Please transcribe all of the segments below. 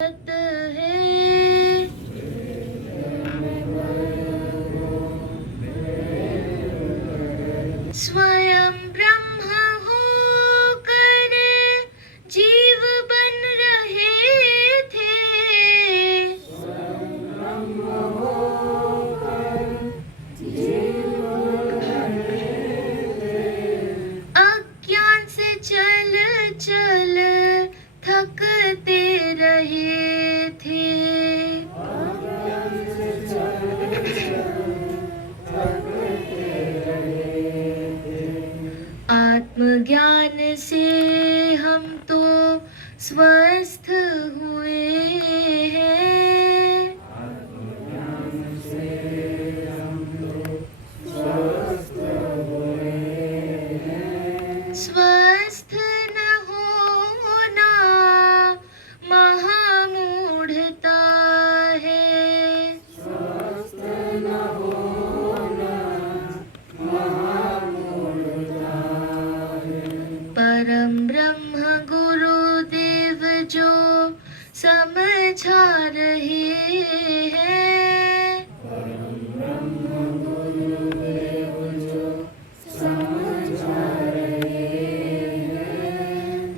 है स्वयं ब्रह्म होकर जीव बन रहे थे। अज्ञान से चल चल थकते रहे थे। आत्मज्ञान से हम तो स्वस्थ हुए हैं। स्वस्थ न होना महामूढ़ता है। परम ब्रह्म गुरुदेव जो समझा रहे हैं।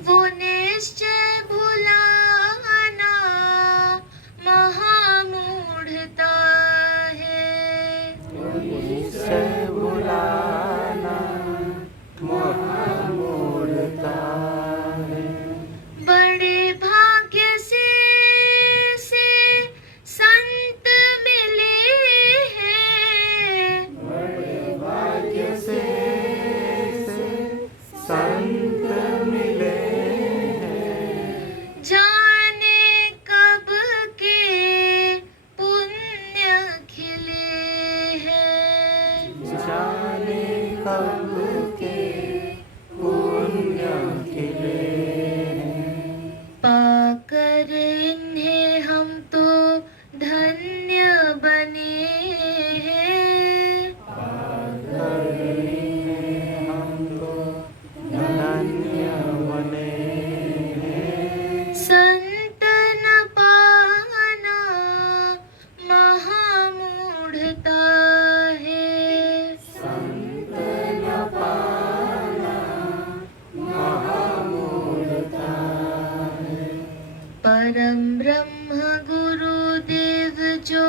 वो निश्चय भुलाना महामूढ़ता है। बड़े भाग्य से संत मिले हैं। जाने कब के पुण्य खिले हैं। पाकर इन्हें हम तो धन्य बने हैं। संत न पाना महामूढ़ता है। परम ब्रह्म गुरुदेव जो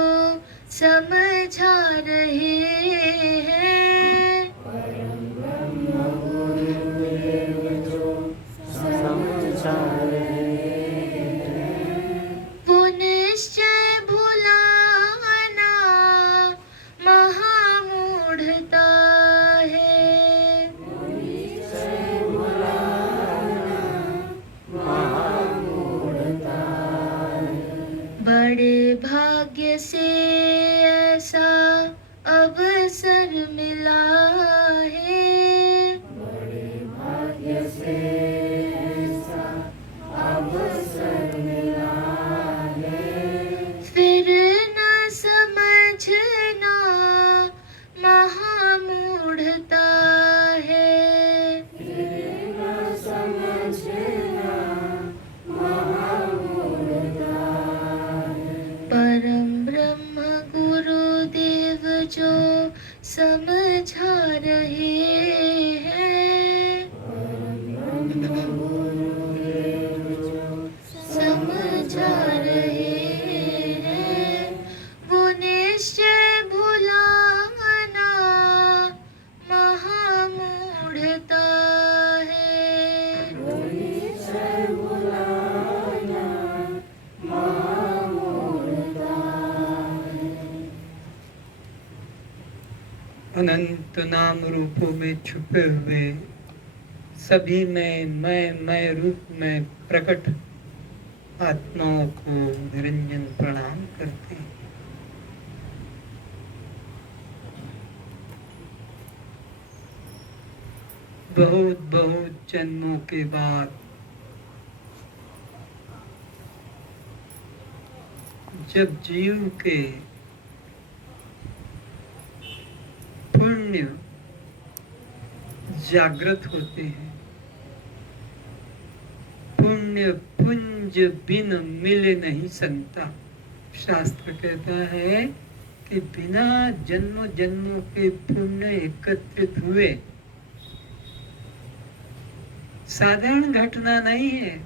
समझा रहे हैं। वो निश्चय भुलाना महामूढ़ता है। बड़े भाग्य से ऐसा अवसर मिला है। फिर न समझना महामूढ़ता है। परम ब्रह्म गुरुदेव जो समझा रहे हैं। समझा रहे हैं। वो निश्चय भुलाना महामूढ़ता है। अनंत नाम रूपों में छुपे हुए सभी में मैं रूप में प्रकट आत्माओं को निरंजन प्रणाम करते हैं। बहुत बहुत जन्मों के बाद जब जीव के पुण्य जागृत होते हैं, पुण्य पुण्य निकुंज बिन मिले नहीं संता। शास्त्र कहता है कि बिना जन्मों जन्मों के पुण्य एकत्रित हुए, साधारण घटना नहीं है,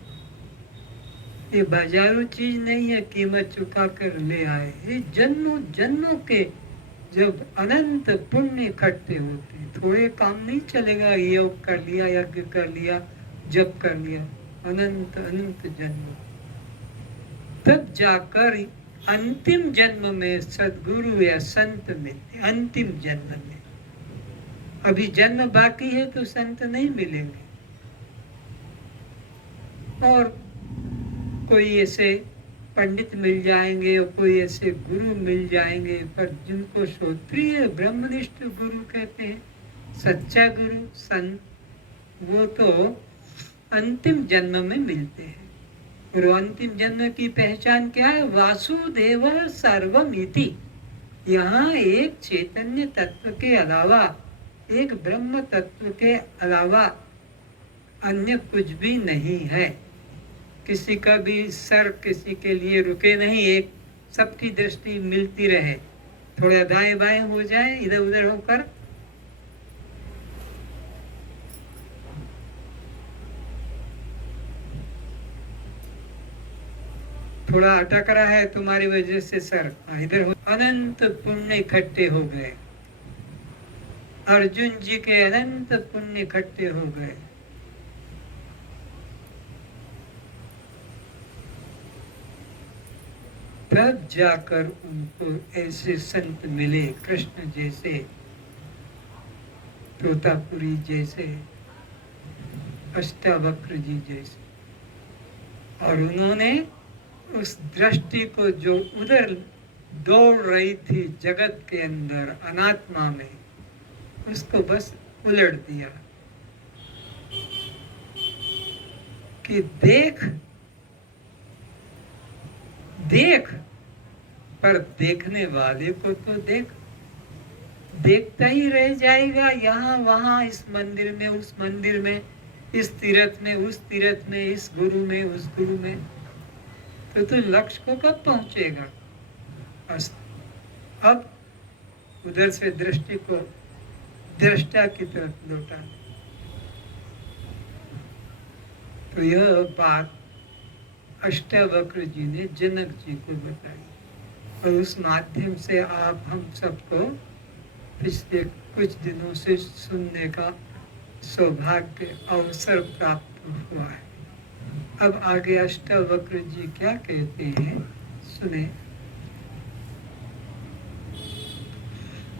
ये बाजारू चीज नहीं है कीमत चुका कर ले आए। ये जन्मों जन्मों के जब अनंत पुण्य इकट्ठे होते, थोड़े काम नहीं चलेगा, योग कर लिया, यज्ञ कर लिया, जप कर लिया, अनंत अनंत जन्म, तब जाकर अंतिम जन्म में सद्गुरु या संत मिलते। अंतिम जन्म में, अभी जन्म बाकी है तो संत नहीं मिलेंगे। और कोई ऐसे पंडित मिल जाएंगे और कोई ऐसे गुरु मिल जाएंगे, पर जिनको श्रोत्रिय ब्रह्मनिष्ठ गुरु कहते हैं, सच्चा गुरु संत, वो तो अंतिम जन्म में मिलते हैं। और अंतिम जन्म की पहचान क्या है? वासुदेव सर्वमिति। यहाँ एक चैतन्य तत्व के अलावा, एक ब्रह्म तत्व के अलावा अन्य कुछ भी नहीं है। किसी का भी सर किसी के लिए रुके नहीं, एक सबकी दृष्टि मिलती रहे, थोड़ा दाएं बाएं हो जाए इधर उधर होकर, थोड़ा अटक रहा है तुम्हारी वजह से सर इधर हो। अनंत पुण्य इकट्ठे हो गए, अर्जुन जी के अनंत पुण्य इकट्ठे हो गए। तब जाकर उनको ऐसे संत मिले, कृष्ण जैसे, तोतापुरी जैसे, अष्टावक्र जी जैसे। और उन्होंने उस दृष्टि को जो उधर दौड़ रही थी जगत के अंदर अनात्मा में, उसको बस उलट दिया कि देख देख, पर देखने वाले को तो देख, देखता ही रह जाएगा, यहाँ वहाँ, इस मंदिर में उस मंदिर में, इस तीर्थ में उस तीर्थ में, इस गुरु में उस गुरु में, तो लक्ष्य को कब पहुंचेगा? अब उधर से दृष्टि को दृष्टा की तरफ लौटा। तो यह बात अष्टावक्र जी ने जनक जी को बताई, और उस माध्यम से आप हम सबको पिछले कुछ दिनों से सुनने का सौभाग्य अवसर प्राप्त हुआ है। अब आगे अष्टावक्र जी क्या कहते हैं, सुने।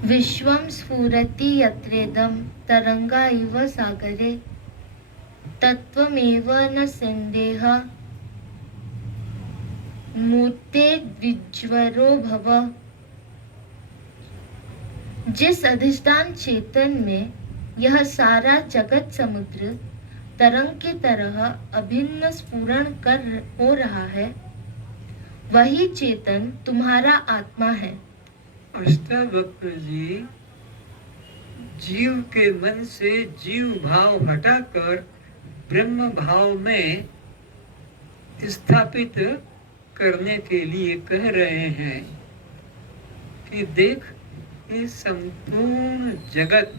विश्वं स्फुरति यत्रेदं तरंगा इव सागरे तत्त्वमेव न संदेहः मूर्ते द्विज्वरो भव। जिस अधिष्ठान चेतन में यह सारा जगत समुद्र तरंग की तरह अभिन्न स्फुरण हो रहा है, वही चेतन तुम्हारा आत्मा है। अष्टावक्र जी जीव के मन से जीव भाव हटाकर ब्रह्म भाव में स्थापित करने के लिए कह रहे हैं कि देख, ये संपूर्ण जगत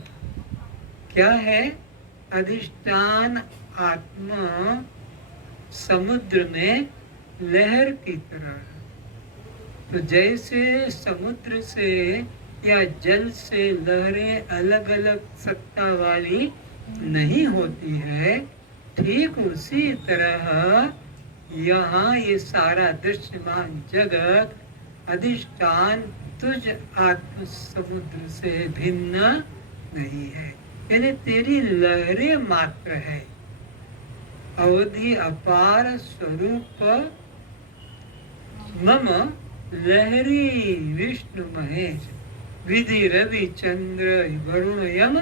क्या है? अधिष्ठान आत्मा समुद्र में लहर की तरह। तो जैसे समुद्र से या जल से लहरें अलग अलग सत्ता वाली नहीं होती है, ठीक उसी तरह यहाँ ये सारा दृश्यमान जगत अधिष्ठान तुझ आत्म समुद्र से भिन्न नहीं है, यानी तेरी लहरें मात्र है। अवधि अपार स्वरूप मम लहरी विष्णु महेश विधि रवि चंद्र वरुण यम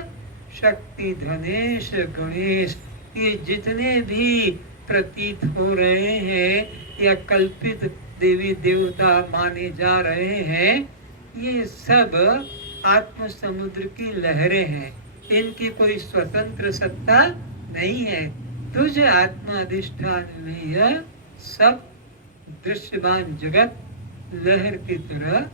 शक्ति धनेश गणेश, ये जितने भी प्रतीत हो रहे हैं या कल्पित देवी देवता माने जा रहे हैं, ये सब आत्म समुद्र की लहरें हैं, इनकी कोई स्वतंत्र सत्ता नहीं है। तुझ आत्मा अधिष्ठान में यह सब दृश्यमान जगत लहर की तरह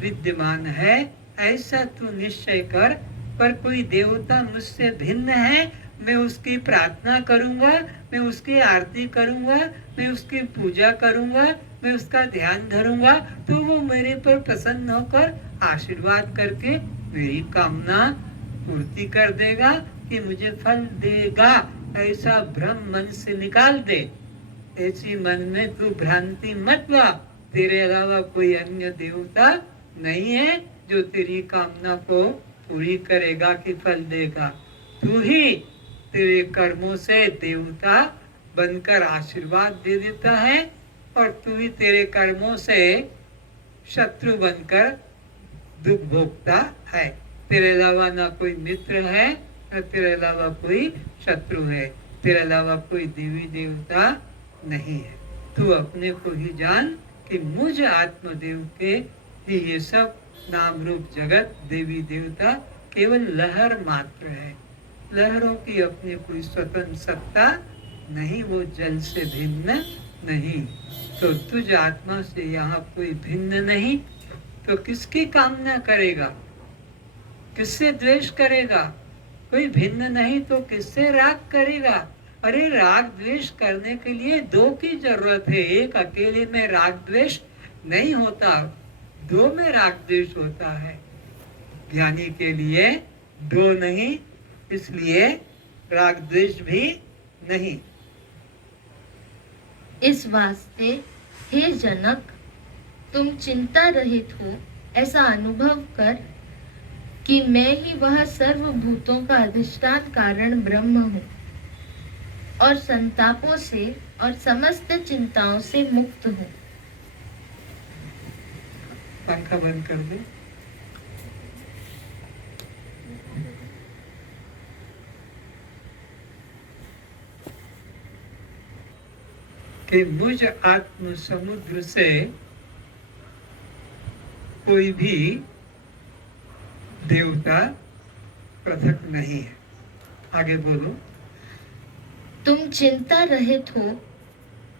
विद्यमान है, ऐसा तू निश्चय कर। पर कोई देवता मुझसे भिन्न है, मैं उसकी प्रार्थना करूंगा, मैं उसकी आरती करूंगा, मैं उसकी पूजा करूंगा, मैं उसका ध्यान धरूंगा, तो वो मेरे पर प्रसन्न होकर आशीर्वाद करके मेरी कामना पूर्ति कर देगा कि मुझे फल देगा। ऐसा भ्रम मन से निकाल दे। ऐसी मन में तू भ्रांति मत ला। तेरे अलावा कोई अन्य देवता नहीं है जो तेरी कामना को पूरी करेगा कि फल देगा। तू ही तेरे कर्मों से देवता बनकर आशीर्वाद दे देता है, और तू ही तेरे कर्मों से शत्रु बनकर दुख भोगता है। तेरे अलावा ना कोई मित्र है, न तेरे अलावा कोई शत्रु है, तेरे अलावा कोई देवी देवता नहीं है। तू अपने को ही जान कि मुझ आत्मदेव के ही ये सब नाम रूप जगत देवी देवता केवल लहर मात्र है। लहरों की अपनी कोई स्वतंत्र सत्ता नहीं, वो जल से भिन्न नहीं। तो तुझ आत्मा से यहाँ कोई भिन्न नहीं, तो किसकी कामना करेगा, किससे द्वेष करेगा? कोई भिन्न नहीं तो किससे राग करेगा? अरे राग द्वेष करने के लिए दो की जरूरत है। एक अकेले में राग द्वेष नहीं होता, दो में राग द्वेष होता है। ज्ञानी के लिए दो नहीं, इसलिए राग द्वेष भी नहीं। इस वास्ते हे जनक, तुम चिंता रहित हो ऐसा अनुभव कर कि मैं ही वह सर्वभूतों का अधिष्ठान कारण ब्रह्म हूँ, और संतापों से और समस्त चिंताओं से मुक्त हूँ। पंखा बंद कर दे। कि मुझ आत्म समुद्र से कोई भी देवता पृथक नहीं है। आगे बोलो। तुम चिंता रहित हो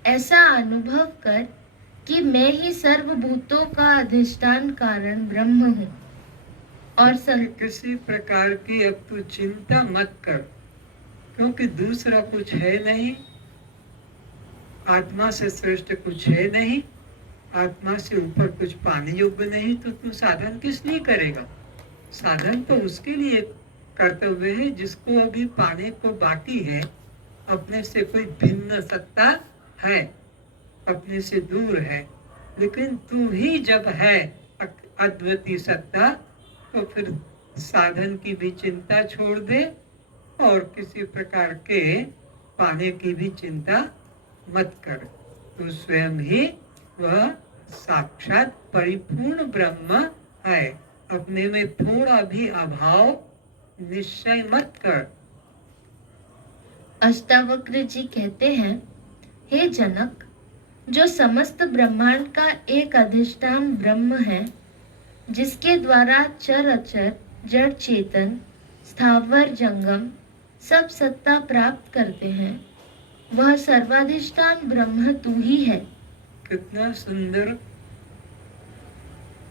ऐसा अनुभव कर कि मैं ही सर्वभूतों का अधिष्ठान कारण ब्रह्म हूँ, और किसी प्रकार की अब तू चिंता मत कर, क्योंकि दूसरा कुछ है नहीं, आत्मा से श्रेष्ठ कुछ है नहीं, आत्मा से ऊपर कुछ पाने योग्य नहीं, तो तू साधन किस लिए करेगा? साधन तो उसके लिए कर्तव्य है जिसको अभी पाने को बाकी है। अपने से कोई भिन्न सत्ता है, अपने से दूर है, लेकिन तू ही जब है अद्वितीय सत्ता, तो फिर साधन की भी चिंता छोड़ दे और किसी प्रकार के पाने की भी चिंता मत कर। तू स्वयं ही वह साक्षात परिपूर्ण ब्रह्म है। अपने में थोड़ा भी अभाव निश्चय मत कर। अष्टावक्र जी कहते हैं, हे जनक, जो समस्त ब्रह्मांड का एक अधिष्ठान ब्रह्म है, जिसके द्वारा चर अचर जड़ चेतन स्थावर जंगम सब सत्ता प्राप्त करते हैं, वह सर्वाधिष्ठान ब्रह्म तू ही है। कितना सुंदर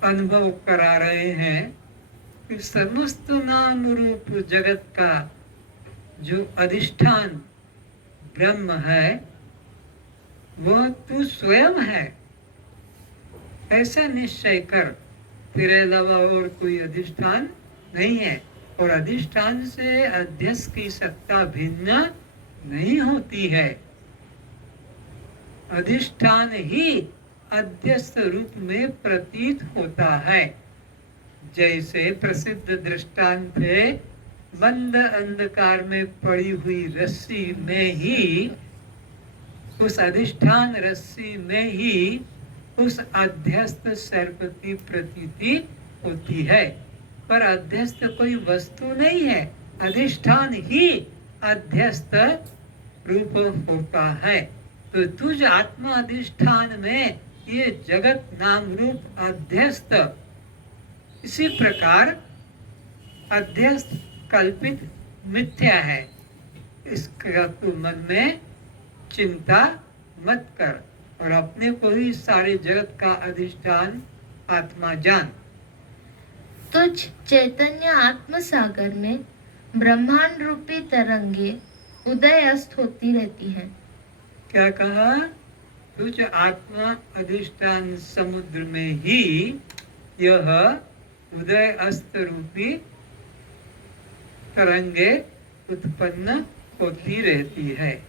अनुभव करा रहे हैं कि समस्त नाम रूप जगत का जो अधिष्ठान ब्रह्म है वह तू स्वयं है। ऐसा निश्चय कर, तेरे अलावा और कोई अधिष्ठान नहीं है, और अधिष्ठान से अध्यस्त की सत्ता भिन्न नहीं होती है। अधिष्ठान ही अध्यस्त रूप में प्रतीत होता है। जैसे प्रसिद्ध दृष्टांत है, बंद अंधकार में पड़ी हुई रस्सी में ही, उस अधिष्ठान रस्सी में ही उस अध्यस्त सर्प की प्रतीति होती है, पर अध्यस्त कोई वस्तु नहीं है, अधिष्ठान ही अध्यस्त रूप होता है। तो तुझ आत्मा अधिष्ठान में ये जगत नाम रूप अध्यस्त, इसी प्रकार अध्यस्त कल्पित मिथ्या है। इसका तू मन में चिंता मत कर। और अपने को ही सारे जगत का अधिष्ठान आत्मा जान। तुझ चैतन्य आत्म सागर में ब्रह्मांड रूपी तरंगे उदय अस्त होती रहती हैं। क्या कहा? तुझ आत्मा अधिष्ठान समुद्र में ही यह उदय अस्त रूपी तरंगे उत्पन्न होती रहती है,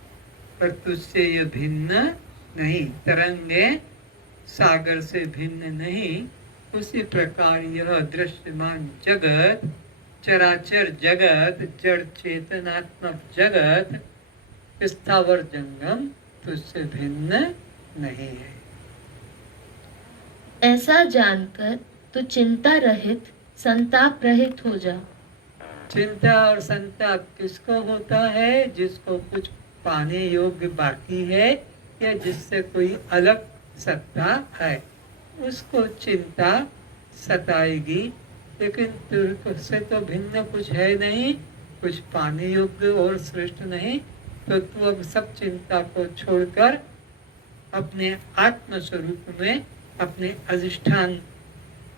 पर तुझसे यह भिन्न नहीं। तरंगे सागर से भिन्न नहीं। उसी प्रकार यह दृश्यमान जगत, चराचर जगत, जड़ चेतनात्मक जगत, स्थावर जंगम तुझसे भिन्न नहीं है। ऐसा जानकर तू चिंता रहित संताप रहित हो जा। चिंता और संताप किसको होता है? जिसको कुछ पाने योग्य बाकी है या जिससे कोई अलग सत्ता है, उसको चिंता सताएगी। लेकिन तुझसे तो भिन्न कुछ है नहीं, कुछ पाने योग्य और श्रेष्ठ नहीं, तो तू अब सब चिंता को छोड़कर अपने आत्म स्वरूप में, अपने अधिष्ठान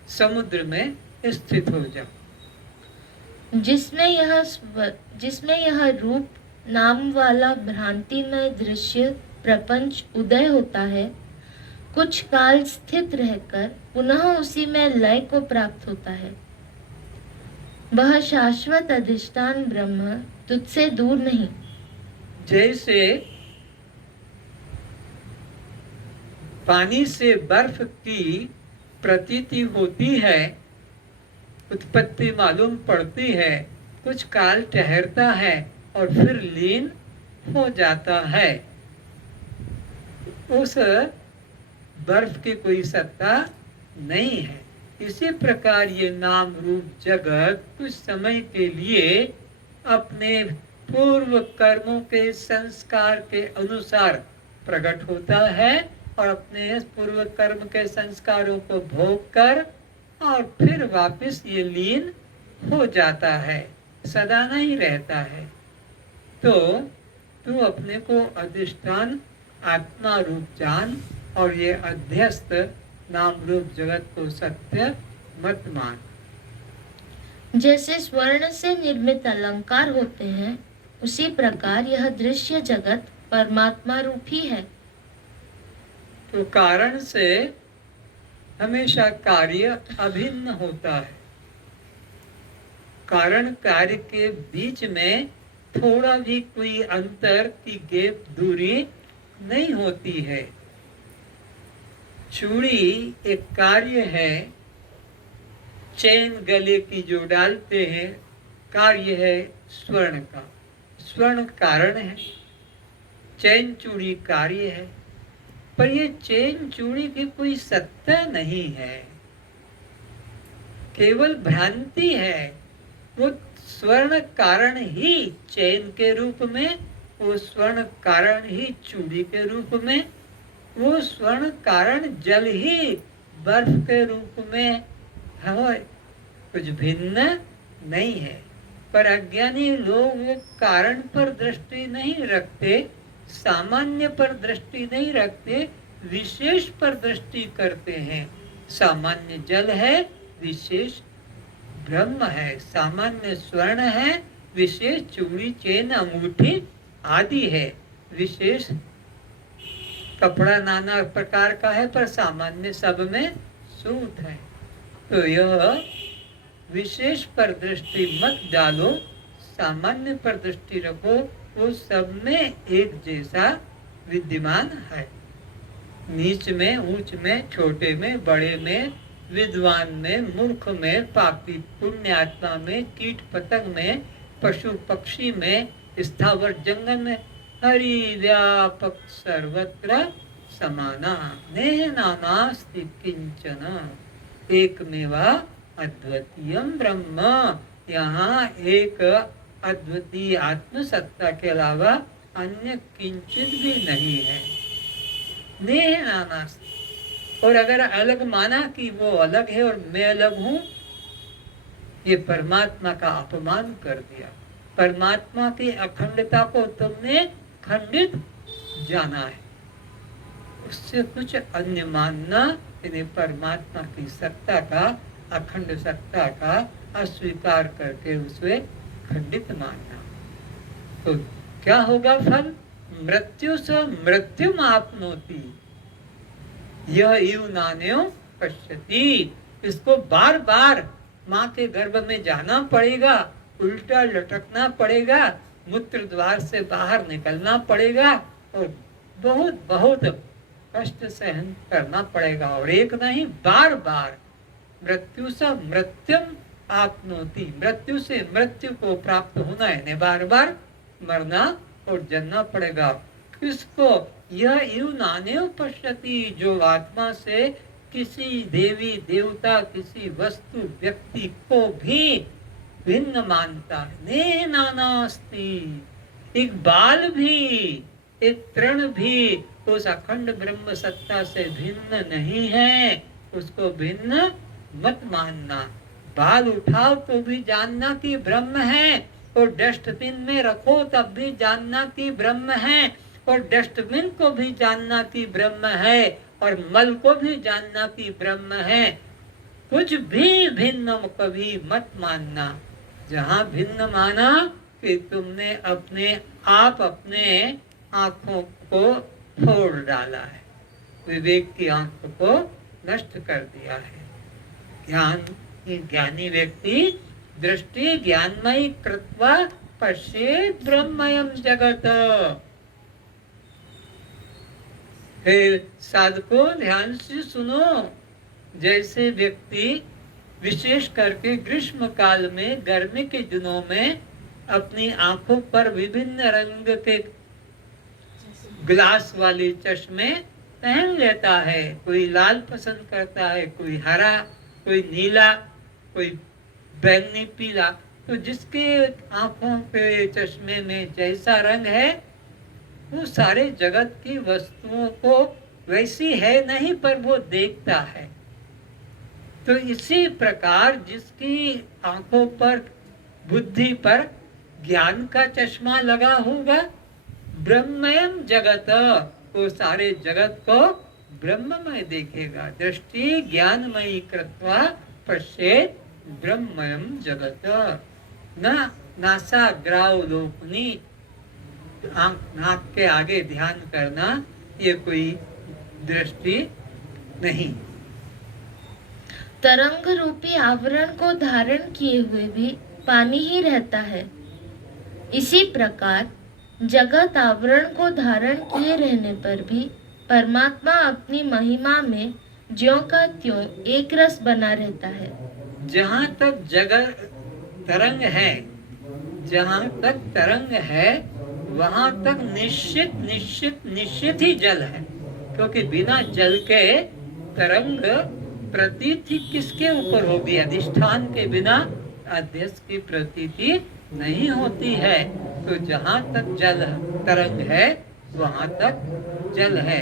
समुद्र में स्थित हो जा। जिसमें यह रूप नाम वाला भ्रांतिमय दृश्य प्रपंच उदय होता है, कुछ काल स्थित रहकर पुनः उसी में लय को प्राप्त होता है। वह शाश्वत अधिष्ठान ब्रह्म तुझसे दूर नहीं। जैसे पानी से बर्फ की प्रतीति होती है, उत्पत्ति मालूम पड़ती है, कुछ काल ठहरता है और फिर लीन हो जाता है, उस बर्फ की कोई सत्ता नहीं है। इसी प्रकार ये नाम रूप जगत कुछ समय के लिए अपने पूर्व कर्मों के संस्कार के अनुसार प्रकट होता है और अपने पूर्व कर्म के संस्कारों को भोग कर और फिर वापस ये लीन हो जाता है, सदा नहीं रहता है। तो तू अपने को अधिष्ठान आत्मा रूप जान और ये अध्यस्त नाम रूप जगत को सत्य मत मान। जैसे स्वर्ण से निर्मित अलंकार होते हैं, उसी प्रकार यह दृश्य जगत परमात्मा रूप ही है। तो कारण से हमेशा कार्य अभिन्न होता है। कारण कार्य के बीच में थोड़ा भी कोई अंतर की गैप दूरी नहीं होती है। चूड़ी एक कार्य है, चैन गले की जो डालते हैं कार्य है स्वर्ण का, स्वर्ण कारण है, चैन चूड़ी कार्य है। पर ये चैन चूड़ी की कोई सत्ता नहीं है, केवल भ्रांति है। वो स्वर्ण कारण ही चैन के रूप में, वो स्वर्ण कारण ही चूड़ी के रूप में, वो स्वर्ण कारण जल ही बर्फ के रूप में है, कुछ भिन्न नहीं है। पर अज्ञानी लोग कारण पर दृष्टि नहीं रखते, सामान्य पर दृष्टि नहीं रखते, विशेष पर दृष्टि करते हैं। सामान्य जल है, विशेष ब्रह्म है। सामान्य स्वर्ण है, विशेष चूड़ी चैन अंगूठी आदि है। विशेष कपड़ा नाना प्रकार का है, पर सामान्य सब में सूत है। तो यह विशेष पर दृष्टि मत डालो, सामान्य पर दृष्टि रखो। वो सब में एक जैसा विद्यमान है, नीच में, ऊंच में, छोटे में, बड़े में, विद्वान में, मूर्ख में, पापी पुण्यात्मा में, कीट पतंग में, पशु पक्षी में, स्थावर जंगम में, हरि व्यापक सर्वत्र समाना नेह नानास्ति किंचन एकमेवा अद्वितीयम ब्रह्म। यहाँ एक अद्वितीय आत्म सत्ता के अलावा अन्य किंचित भी नहीं है। नेह नानास्ति। और अगर अलग माना कि वो अलग है और मैं अलग हूं, ये परमात्मा का अपमान कर दिया। परमात्मा की अखंडता को तुमने खंडित जाना है। उससे कुछ अन्य मानना, इन्हें परमात्मा की सत्ता का, अखंड सत्ता का अस्वीकार करके उसे खंडित मानना। तो क्या होगा फल? मृत्यु स मृत्युम आपनोति यह इव नान्यो पश्यति। इसको बार बार माँ के गर्भ में जाना पड़ेगा, उल्टा लटकना पड़ेगा, मूत्र द्वार से बाहर निकलना पड़ेगा और बहुत बहुत कष्ट सहन करना पड़ेगा। और एक नहीं, बार बार मृत्यु से मृत्युम आपनोति, मृत्यु से मृत्यु को प्राप्त होना है, बार बार मरना और जन्ना पड़ेगा। किसको? यह इव नान्यो पश्यति, जो आत्मा से किसी देवी देवता, किसी वस्तु व्यक्ति को भी भिन्न मानता है। ने नानास्ति, एक बाल भी, एक तृण भी उस अखंड ब्रह्म सत्ता से भिन्न नहीं है, उसको भिन्न मत मानना। बाल उठाओ तो भी जानना कि ब्रह्म है, और डस्टबिन में रखो तब भी जानना कि ब्रह्म है, और डस्टबिन को भी जानना कि ब्रह्म है, और मल को भी जानना कि ब्रह्म है। कुछ भी भिन्न कभी मत मानना। जहाँ भिन्न माना कि तुमने अपने आप अपने आंखों को फोड़ डाला है, विवेक की आंख को नष्ट कर दिया है। ज्ञानी व्यक्ति दृष्टि ज्ञानमयी कृत्वा पश्येत् ब्रह्मयं जगत। साधको ध्यान से सुनो, जैसे व्यक्ति विशेष करके ग्रीष्म काल में, गर्मी के दिनों में अपनी आंखों पर विभिन्न रंग के ग्लास वाले चश्मे पहन लेता है। कोई लाल पसंद करता है, कोई हरा, कोई नीला, कोई बैंगनी पीला। तो जिसके आंखों पे चश्मे में जैसा रंग है, वो सारे जगत की वस्तुओं को वैसी है नहीं, पर वो देखता है। तो इसी प्रकार जिसकी आंखों पर, बुद्धि पर ज्ञान का चश्मा लगा होगा, ब्रह्मयम जगत, वो सारे जगत को ब्रह्ममय देखेगा। दृष्टि ज्ञानमयी कृत्वा पश्येत् ब्रह्मयम जगत। न नासाग्रावलोकनी, नाक के आगे ध्यान करना, ये कोई दृष्टि नहीं। तरंग रूपी आवरण को धारण किए हुए भी पानी ही रहता है। इसी प्रकार जगत आवरण को धारण किए रहने पर भी परमात्मा अपनी महिमा में ज्यों का त्यों एक रस बना रहता है। जहाँ तक जगत तरंग है, जहाँ तक तरंग है, वहाँ तक निश्चित निश्चित निश्चित ही जल है। क्योंकि बिना जल के तरंग प्रतीति किसके ऊपर होगी? अधिष्ठान के बिना अध्यक्ष की प्रतीति नहीं होती है। तो जहाँ तक जल तरंग है, वहाँ तक जल है।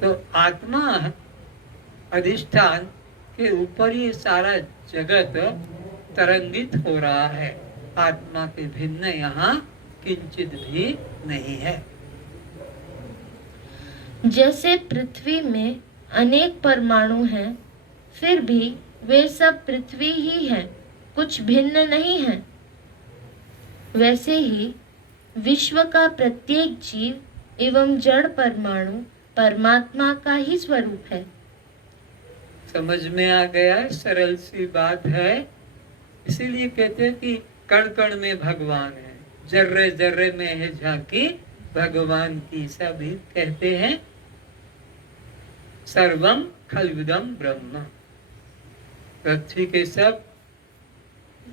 तो आत्मा अधिष्ठान के ऊपर ही सारा जगत तरंगित हो रहा है। आत्मा के भिन्न यहाँ किंचित भी नहीं है। जैसे पृथ्वी में अनेक परमाणु हैं, फिर भी वे सब पृथ्वी ही हैं, कुछ भिन्न नहीं है। वैसे ही विश्व का प्रत्येक जीव एवं जड़ परमाणु परमात्मा का ही स्वरूप है। समझ में आ गया? सरल सी बात है। इसीलिए कहते हैं कि कण कण में भगवान है, जर्रे जर्रे में है झांकी भगवान की। सभी कहते हैं सर्वम खलविदम ब्रह्म। पृथ्वी के सब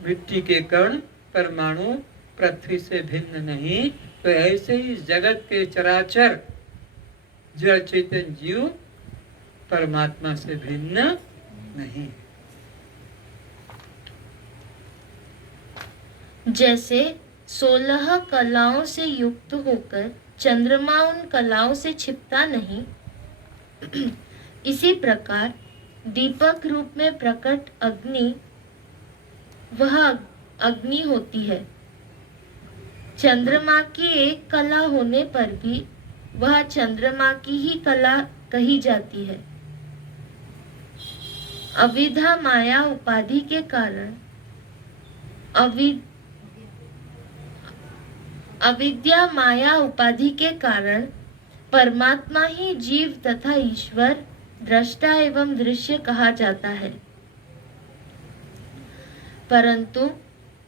मिट्टी के कण परमाणु पृथ्वी से भिन्न नहीं। तो ऐसे ही जगत के चराचर जड़ चेतन जीव परमात्मा से भिन्न नहीं। जैसे 16 कलाओं से युक्त होकर चंद्रमा उन कलाओं से छिपता नहीं, इसी प्रकार दीपक रूप में प्रकट अग्नि वह अग्नि होती है। चंद्रमा की एक कला होने पर भी वह चंद्रमा की ही कला कही जाती है। अविद्या माया उपाधि के कारण अविद्या माया उपाधि के कारण परमात्मा ही जीव तथा ईश्वर, दृष्टा एवं दृश्य कहा जाता है, परंतु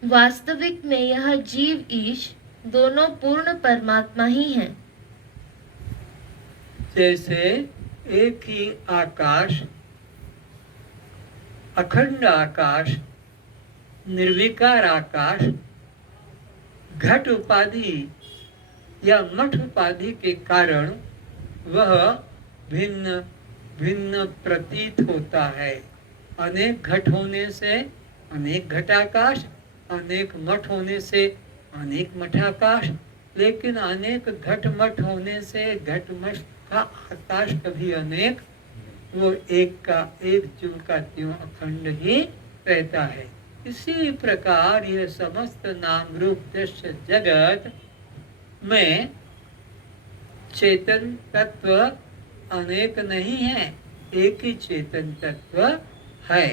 वास्तविक में यह जीव ईश दोनों पूर्ण परमात्मा ही हैं। जैसे एक ही आकाश, अखंड आकाश, निर्विकार आकाश, घट उपाधि या मठ उपाधि के कारण वह भिन्न भिन्न प्रतीत होता है। अनेक घट होने से अनेक घटाकाश, अनेक मठ होने से अनेक मठाकाश, लेकिन अनेक घट मठ होने से घट मठ का आकाश कभी अनेक, वो एक का एक ज्यों का त्यों अखंड ही रहता है। इसी प्रकार यह समस्त नाम रूप दृश्य जगत में चेतन तत्व अनेक नहीं है, एक ही चेतन तत्व है।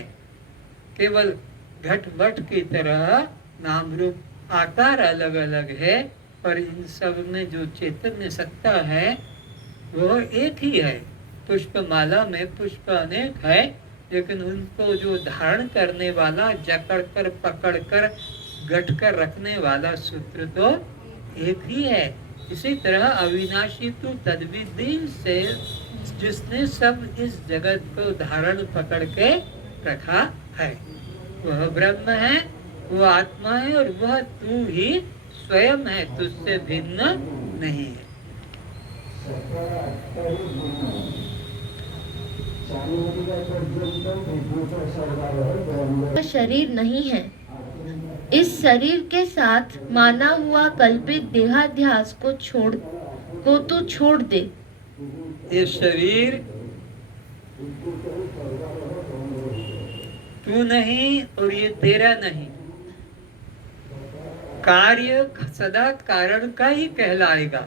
केवल घट मठ की तरह नाम रूप आकार अलग अलग है, पर इन सब में जो चैतन्य सत्ता है वो एक ही है। पुष्पमाला में पुष्प अनेक है, लेकिन उनको जो धारण करने वाला, जकड़ कर पकड़ कर गठ कर रखने वाला सूत्र तो एक ही है। इसी तरह अविनाशी तू तद्विधि से जिसने सब इस जगत को धारण पकड़ के रखा है, वह ब्रह्म है, वह आत्मा है, और वह तू ही स्वयं है, तुझसे भिन्न नहीं है। शरीर नहीं है। इस शरीर के साथ माना हुआ कल्पित देहाध्यास को तो छोड़ दे। ये शरीर तू नहीं और ये तेरा नहीं, कार्य सदा कारण का ही कहलाएगा।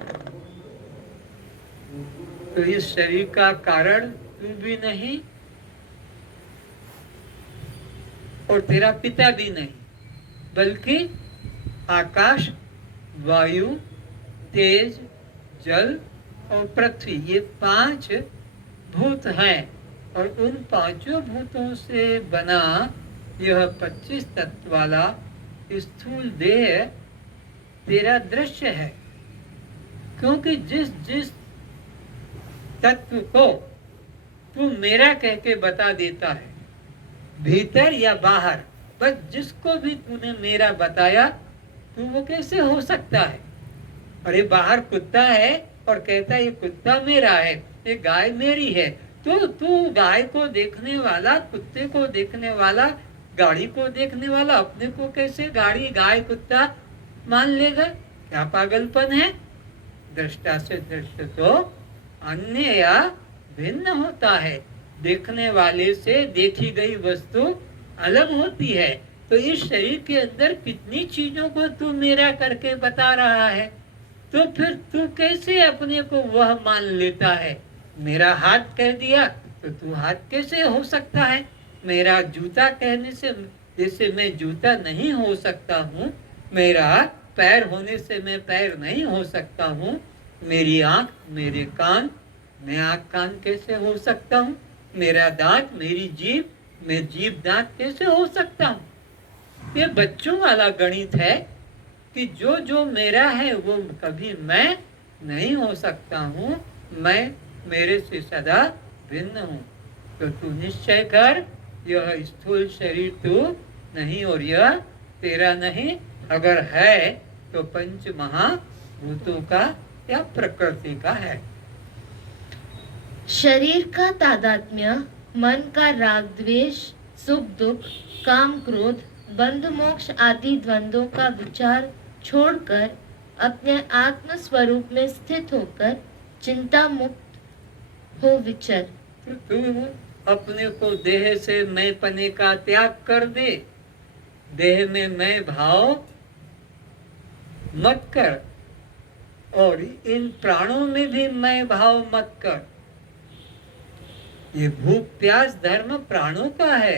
तो इस शरीर का कारण तू भी नहीं और तेरा पिता भी नहीं, बल्कि आकाश, वायु, तेज, जल और पृथ्वी, ये 5 भूत हैं, और उन 5 भूतों से बना यह 25 तत्व वाला स्थूल देह तेरा दृश्य है। क्योंकि जिस जिस तत्व को तू मेरा कह के बता देता है, भीतर या बाहर, बस जिसको भी तूने मेरा बताया, तो वो कैसे हो सकता है? अरे बाहर कुत्ता है और कहता है ये कुत्ता मेरा है, ये गाय मेरी है, तो तू गाय को देखने वाला, कुत्ते को देखने वाला, गाड़ी को देखने वाला अपने को कैसे गाड़ी, गाय, कुत्ता मान लेगा? क्या पागलपन है? दृष्टा से दृश्य तो अन्य या भिन्न होता है। देखने वाले से देखी गई वस्तु अलग होती है। तो इस शरीर के अंदर कितनी चीजों को तू मेरा करके बता रहा है, तो फिर तू कैसे अपने को वह मान लेता है? मेरा हाथ कह दिया तो तू हाथ कैसे हो सकता है? मेरा जूता कहने से जैसे मैं जूता नहीं हो सकता हूँ, मेरा पैर होने से मैं पैर नहीं हो सकता हूँ, मेरी आंख, मेरे कान, मैं आंख कान कैसे हो सकता हूँ? मेरा दांत, मेरी जीभ, मैं जीभ दांत कैसे हो सकता हूँ? ये बच्चों वाला गणित है कि जो जो मेरा है वो कभी मैं नहीं हो सकता हूँ, मैं मेरे से सदा भिन्न हूँ। तो तू निश्चय कर, यह स्थूल शरीर तू नहीं और यह तेरा नहीं, अगर है तो पंच महाभूतों का या प्रकृति का है। शरीर का तादात्म्य, मन का राग द्वेष, सुख दुख, काम क्रोध, बंध मोक्ष आदि द्वंद्वों का विचार छोड़कर अपने आत्म स्वरूप में स्थित होकर चिंता मुक्त हो विचर। तो तू अपने को देह से मैं पने का त्याग कर दे, देह में मैं भाव मत कर, और इन प्राणों में भी मैं भाव मत कर। ये भूख प्यास धर्म प्राणों का है,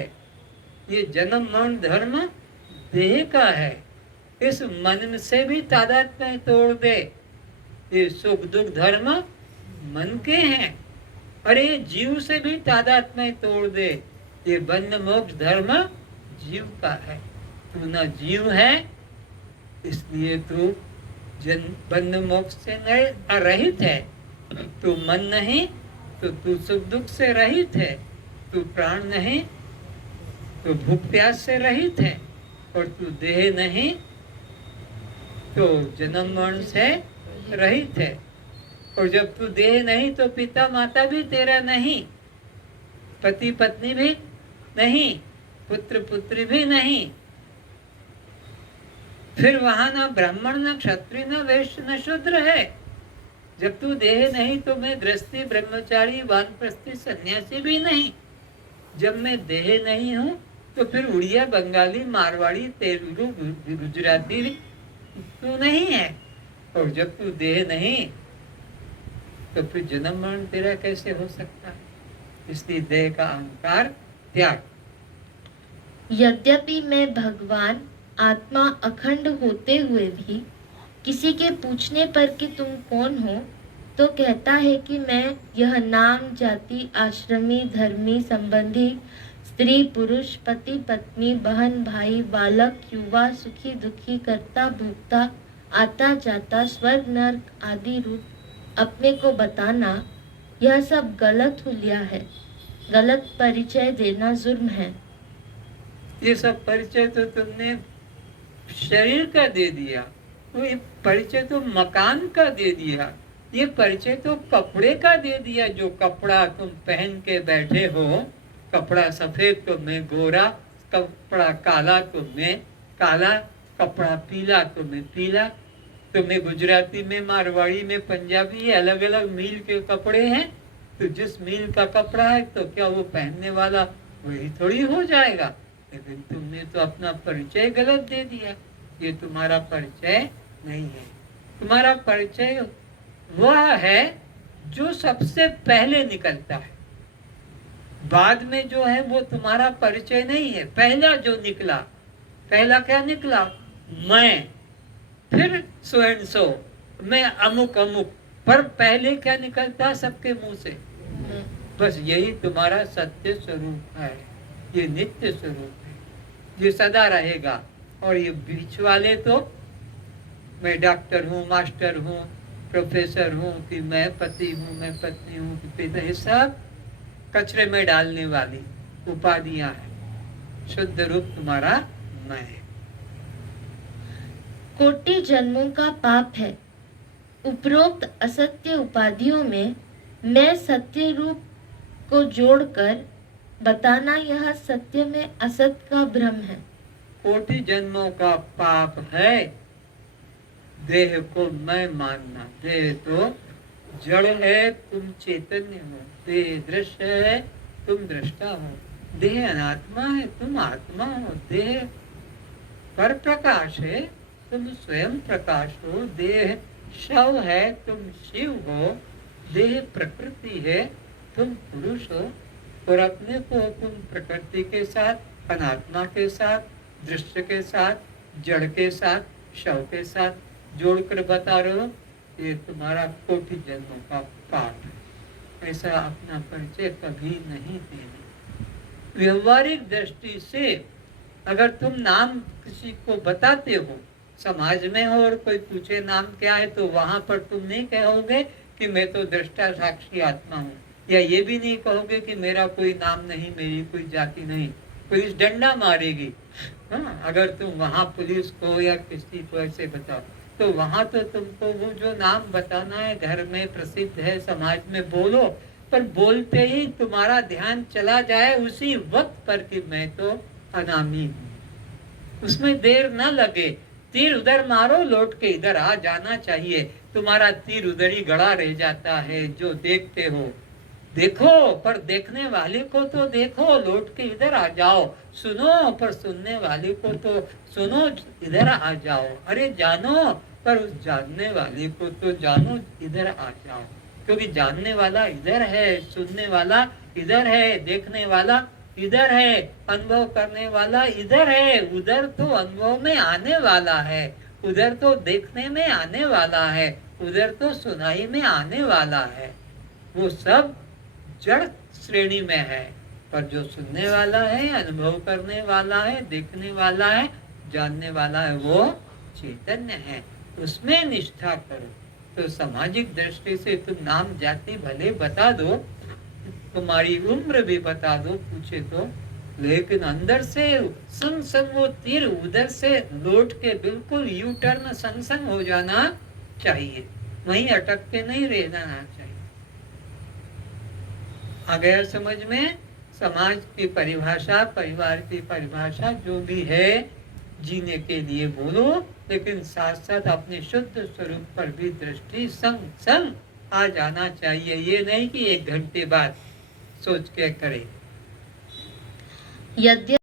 ये जन्म मरण धर्म देह का है। इस मन से भी तादात्म्य तोड़ दे। ये सुख दुख धर्म मन के हैं। अरे जीव से भी तादात्म्य तोड़ दे। ये बंध मोक्ष धर्म जीव का है। तू न जीव है, इसलिए तू बंध मोक्ष से रहित है। तू मन नहीं तो तू सुख दुख से रहित है। तू प्राण नहीं तो भूख प्यास से रहित है। और तू देह नहीं तो जन्म मरण से रहित है। और जब तू देह नहीं तो पिता माता भी तेरा नहीं, पति पत्नी भी नहीं, पुत्र पुत्री भी नहीं। फिर वहां ना ब्राह्मण न क्षत्रिय न वैश्य न शूद्र है। जब तू देह नहीं तो मैं गृहस्थी ब्रह्मचारी वानप्रस्थी सन्यासी भी नहीं। जब मैं देह नहीं हूँ तो फिर उड़िया बंगाली मारवाड़ी तेलुगु गुजराती तू नहीं है। और जब तू देह नहीं तो फिर जन्म मरण तेरा कैसे हो सकता है? इसलिए देह का अहंकार त्याग। यद्यपि मैं भगवान आत्मा अखंड होते हुए भी किसी के पूछने पर कि तुम कौन हो तो कहता है कि मैं यह नाम जाति आश्रमी धर्मी संबंधी स्त्री पुरुष पति पत्नी बहन भाई बालक युवा सुखी दुखी कर्ता भोक्ता आता जाता स्वर्ग नर्क आदि रूप अपने को बताना, यह सब गलत हुलिया है। गलत परिचय देना जुर्म है। ये सब परिचय तो तुमने शरीर का दे दिया, तो ये परिचय तो मकान का दे दिया, ये परिचय तो कपड़े का दे दिया। जो कपड़ा तुम पहन के बैठे हो, कपड़ा सफेद तो मैं गोरा, कपड़ा काला तो मैं काला, कपड़ा पीला तो मैं पीला। तो मैं गुजराती में मारवाड़ी में पंजाबी, अलग अलग मील के कपड़े हैं। तो जिस मील का कपड़ा है तो क्या वो पहनने वाला वही थोड़ी हो जाएगा? लेकिन तुमने तो अपना परिचय गलत दे दिया। ये तुम्हारा परिचय नहीं है। तुम्हारा परिचय वह है जो सबसे पहले निकलता है। बाद में जो है वो तुम्हारा परिचय नहीं है। पहला जो निकला, पहला क्या निकला? मैं, फिर सो एंड सो, मैं अमुक अमुक। पर पहले क्या निकलता सबके मुंह से? बस यही तुम्हारा सत्य स्वरूप है। ये नित्य स्वरूप है, ये सदा रहेगा। और ये बीच वाले तो मैं डॉक्टर हूँ, मास्टर हूँ, प्रोफेसर हूँ, कि मैं पति हूँ, मैं पत्नी हूँ, कि पिता, ये सब कचरे में डालने वाली उपाधियां हैं। शुद्ध रूप तुम्हारा मैं है। कोटि जन्मों का पाप है। उपरोक्त असत्य उपाधियों में मैं सत्य रूप को जोड़कर बताना, यह सत्य में असत का भ्रम है। कोटि जन्मों का पाप है देह को मैं मानना। देह तो जड़ है, तुम चैतन्य हो। देह दृश्य है, तुम दृष्टा हो। देह अनात्मा है, तुम आत्मा हो। देह पर प्रकाश है, तुम स्वयं प्रकाश हो। देह शव है, तुम शिव हो। देह प्रकृति है, तुम पुरुष हो। और अपने को तुम प्रकृति के साथ, अनात्मा के साथ, दृश्य के साथ, जड़ के साथ, शव के साथ जोड़कर बता रहे हो। ये तुम्हारा कोटि जन्मों का पाप है। ऐसा अपना परिचय कभी नहीं देना। व्यवहारिक दृष्टि से अगर तुम नाम किसी को बताते हो, समाज में हो और कोई पूछे नाम क्या है, तो वहां पर तुम नहीं कहोगे कि मैं तो दृष्टा साक्षी आत्मा हूँ, या ये भी नहीं कहोगे कि मेरा कोई नाम नहीं, मेरी कोई जाति नहीं। पुलिस डंडा मारेगी। हाँ, अगर तुम वहां पुलिस को या किसी को ऐसे बताओ, तो वहां तो तुमको वो जो नाम बताना है, घर में प्रसिद्ध है, समाज में बोलो। पर बोलते ही तुम्हारा ध्यान चला जाए उसी वक्त पर कि मैं तो अनामी हूँ। उसमें देर न लगे। तीर उधर मारो, लौट के इधर आ जाना चाहिए। तुम्हारा तीर उधर ही गड़ा रह जाता है जो देखते हो। देखो पर देखने वाले को तो देखो, लौट के इधर आ जाओ। सुनो पर सुनने वाले को तो सुनो, इधर आ जाओ। अरे जानो पर उस जानने वाले को तो जानो, इधर आ जाओ। क्योंकि जानने वाला इधर है, सुनने वाला इधर है, देखने वाला इधर है, अनुभव करने वाला इधर है। उधर तो अनुभव में आने वाला है, उधर तो देखने में आने वाला है, उधर तो सुनाई में आने वाला है। वो सब जड़ श्रेणी में है, पर जो सुनने वाला है, अनुभव करने वाला है, देखने वाला है, जानने वाला है, वो चैतन्य है। उसमें निष्ठा करो। तो सामाजिक दृष्टि से तुम नाम जाति भले बता दो, तुम्हारी उम्र भी बता दो पूछे तो, लेकिन अंदर से संग संग वो तीर उधर से लौट के बिल्कुल यू टर्न संग संग हो जाना चाहिए, वहीं अटक के नहीं रह जाना चाहिए। आ गया समझ में? समाज की परिभाषा, परिवार की परिभाषा जो भी है, जीने के लिए बोलो, लेकिन साथ साथ अपने शुद्ध स्वरूप पर भी दृष्टि संग संग आ जाना चाहिए। ये नहीं कि 1 घंटे बाद सोच के करे। यद्य